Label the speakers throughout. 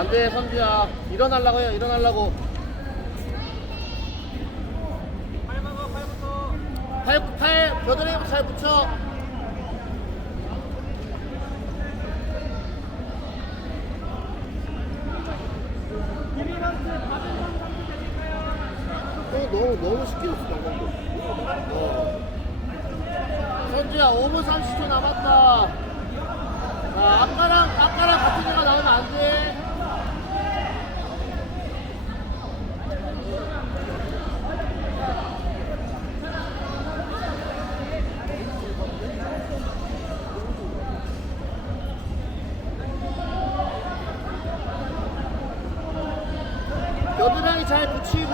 Speaker 1: 안돼 선주야. 일어나려고 해요 일어나려고. 팔, 팔 겨드랑이부터 잘 붙여. 어, 너무 너무 쉽게 했어 방금도 어. 선주야 5분 30초 남았다. 자, 아까랑 아까랑 같은 데가 나오면 안돼 겨드랑이 잘 붙이고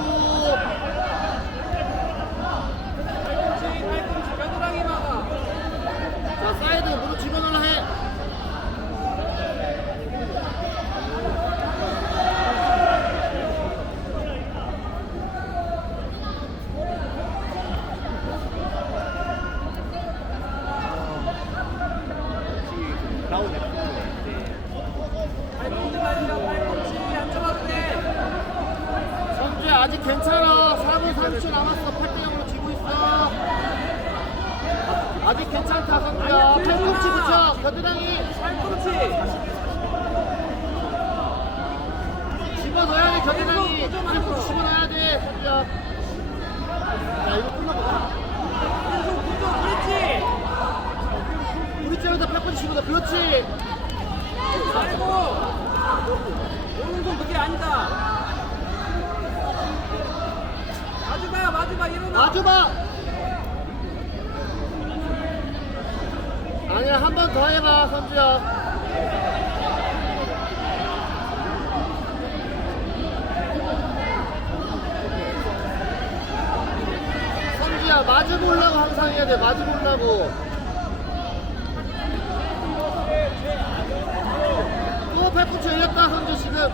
Speaker 1: 자 사이드 무릎 집어넣으려 해 선주야 아직 괜찮아. 4분 30초 남았어. 8대 0으로 지고 있어. 아, 아직 괜찮다 선주야. 팔꿈치 붙여 겨드랑이. 집어넣어야 돼 겨드랑이. 팔꿈치 집어넣어야 돼 선주야. 자 이거 풀러봐 우리 쪽에다 팔꿈치 집어넣어. 그렇지.
Speaker 2: 오른손 그게 아니다. 마주봐, 마주봐.
Speaker 1: 아니야 한 번 더 해봐 선주야. 선주야 마주 보려고 항상 해야 돼 마주 보려고. 또 팔꿈치 열렸다 선주 지금